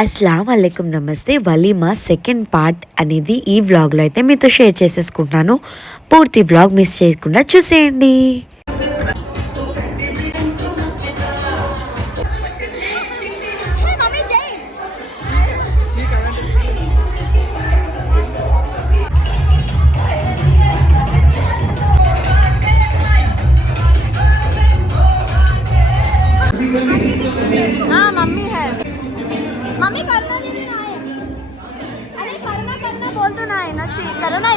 అస్సలం వాలేకుమ్ నమస్తే. వలీమా second part అనేది ఈ వ్లాగ్లో అయితే మీతో షేర్ చేసేసుకుంటున్నాను. పూర్తి వ్లాగ్ మిస్ చేయకుండా చూసేయండి. una chica, era una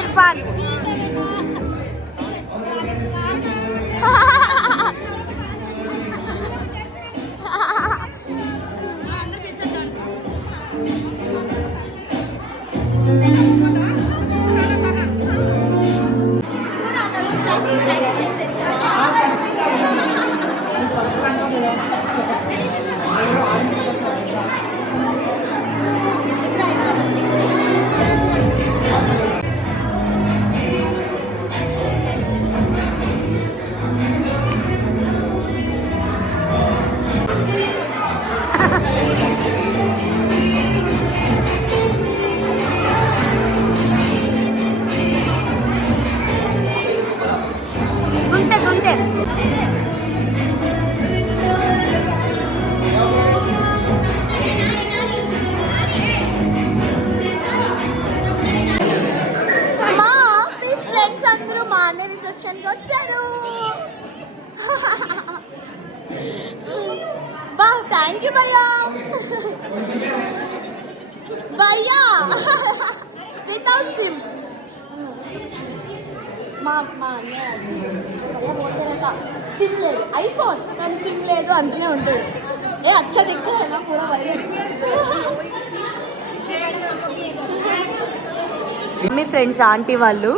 అన్నీ రిసెప్షన్కి వచ్చారు బా థ్యాంక్ యూ భయ్యా భయ్యా వితౌట్ సిమ్ మా మా సిమ్ లేదు. ఐఫోన్ కానీ సిమ్ లేదు అంటూనే ఉంటాడు. ఏ అచ్చది మీ ఫ్రెండ్స్ ఆంటీ వాళ్ళు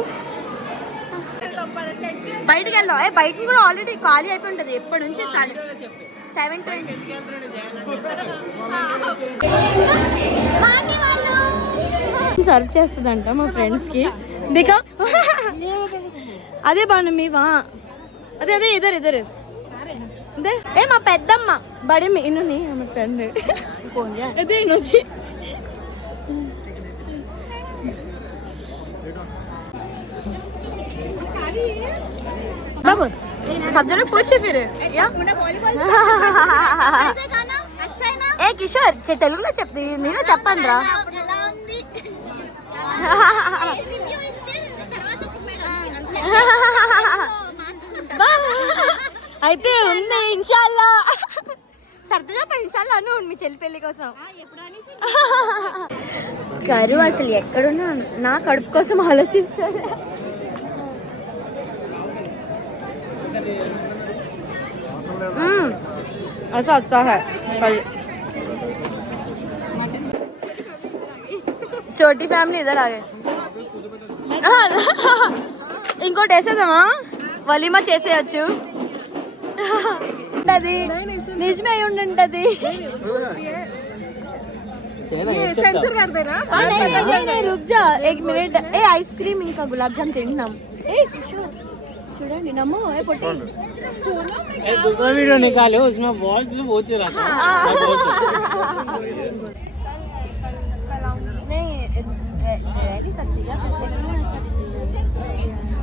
బయటకు వెళ్దాం. ఏ బయట కూడా ఆల్రెడీ ఖాళీ అయిపోయి ఉంటుంది ఎప్పటి నుంచి సెవెన్ ట్వంటీ సర్వ్ చేస్తుందంట మా ఫ్రెండ్స్కి. దిగా. అదే బాను మీవా అదే అదే ఇద్దరు ఇద్దరు. అదే ఏ మా పెద్దమ్మ. బడి మీ మా ఫ్రెండ్. అదే ఇన్ను बाबू सब जन पूछे फिर या ఏ కిషోర్ చె- తెలుగులో చెప్తే నేను చెప్పండి రా అయితే ఉంది ఇన్షాల్లా సర్ది చెప్ప ఇన్షాల్లా అను మీ చెల్లి పెళ్లి కోసం కరువు అసలు ఎక్కడున్నా నా కడుపు కోసం ఆలోచిస్తారు हम्म ऐसा अच्छा है कल छोटी फैमिली इधर आ गए ఇంకోటి వేసేద్దామా వలీమా చేసేయచ్చు ఉంటది నిజమే అయి ఉండుంటది सेंसर कर देना हाँ, नहीं नहीं नहीं नहीं रुक जा एक मिनट ए आइस क्रीम ఇంకా గులాబ్ జామ్ తింటున్నాం ఏ కిషోర్ చూడండి నమ్మో ఏ పొట్టి दूसरा वीडियो निकालो उसमें बहुत वो रहा था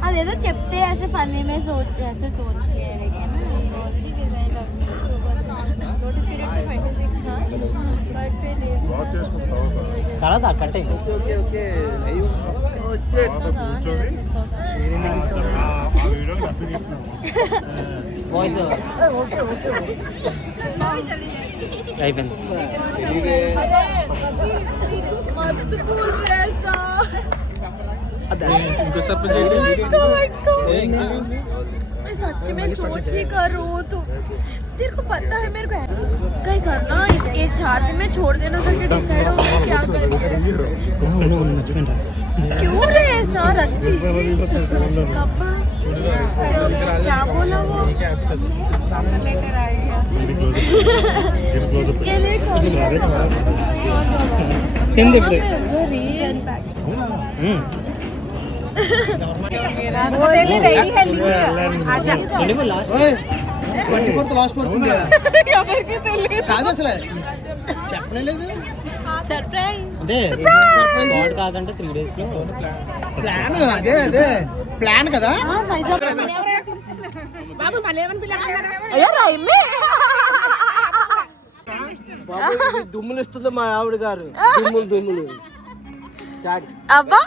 అదేదో చెప్తే ऐसे फनी में सोच ऐसे सोच लिए लेकिन తర్వాత కట్టే వాయిస్ అయిపోయింది. मैं सच में सोच ही कर रो तो। तेरे को पता है मेरे को कहीं करना ये छात्र में छोड़ देना करके डिसाइड हो तो गया क्या करना क्यों रे ऐसा? रखती क्या बोला वो? लेटर आ गया इसके लिए వరకు ఉంది కాదు అసలు చెప్పలేదు కాదంటే త్రీ డేస్లో ప్లాన్ అదే అదే ప్లాన్ కదా అయ్యో దుమ్ములు ఇస్తుంది మా ఆవిడ గారు. దుమ్ములు దుమ్ములు. అబ్బా.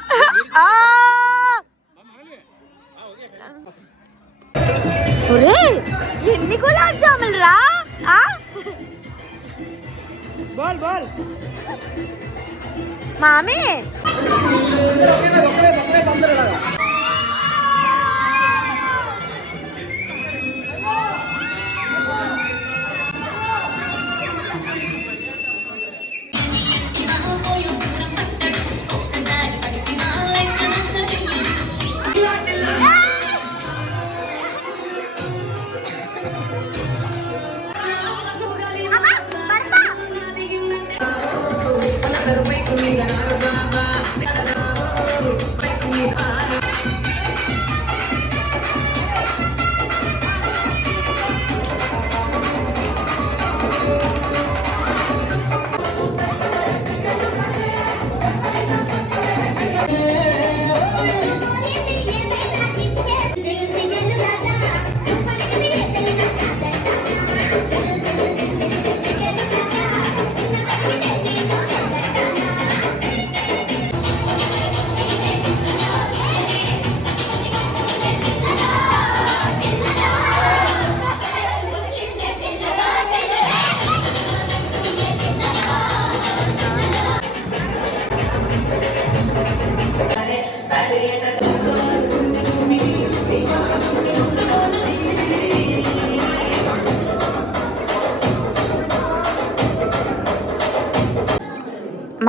ఒరేయ్, ఎన్ని గులాబ్ జాములు రా ఆ? బాల్ బాల్ మామీ మా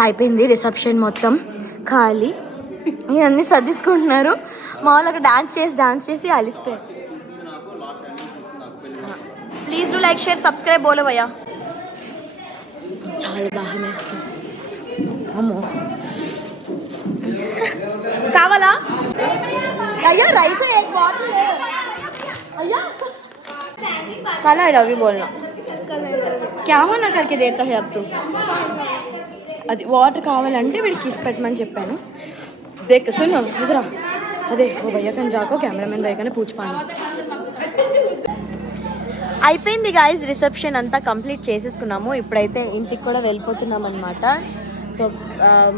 అయిపోయింది రిసెప్షన్ మొత్తం. ఖాళీ. ఇవన్నీ సర్దిసుకుంటున్నారు. మామూలుగా డాన్స్ చేసి డాన్స్ చేసి అలిసిపోయారు. Please do like share subscribe బోలవయ్యా చాలా దాహం వేస్తుంది. అమ్మో. కావాలా అయ్యా రైస్ బాటిల్ అయ్యా कल आई लव यू बोलना क्या होना करके देता है अब तू అది వాటర్ కావాలంటే వీడికి కిస్ పెట్టమని చెప్పాను దేక్ సున్ ఇదరా అదే ఓ భయ్య కన్ జాకో కెమెరామెన్ భయ్య కనే పూచి పాని అయిపోయింది గాయస్ రిసెప్షన్ అంతా కంప్లీట్ చేసేసుకున్నాము ఇప్పుడైతే ఇంటికి కూడా వెళ్ళిపోతున్నాం అనమాట సో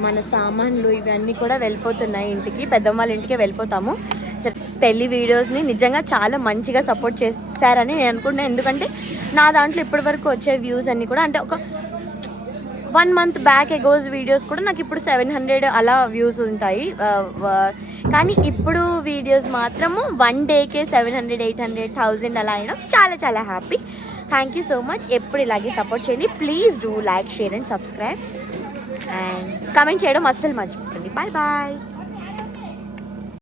మన సామాన్లు ఇవన్నీ కూడా వెళ్ళిపోతున్నాయి ఇంటికి. పెద్దమ్మ వాళ్ళ ఇంటికి వెళ్ళిపోతాము. సరే పెళ్ళి వీడియోస్ని నిజంగా చాలా మంచిగా సపోర్ట్ చేశారని నేను అనుకుంటున్నాను. ఎందుకంటే నా దాంట్లో ఇప్పటి వరకు వచ్చే వ్యూస్ అన్నీ కూడా అంటే ఒక వన్ మంత్ బ్యాక్ ఎగోస్ వీడియోస్ కూడా నాకు ఇప్పుడు సెవెన్ హండ్రెడ్ అలా వ్యూస్ ఉంటాయి. కానీ ఇప్పుడు వీడియోస్ మాత్రము one decay seven hundred eight hundred thousand అలా అయినా చాలా చాలా happy. Thank you so much. ఎప్పుడు ఇలాగే సపోర్ట్ చేయండి. Please do like share and subscribe. And comment చేయడం అస్సలు మర్చిపోతుంది బాయ్ బాయ్.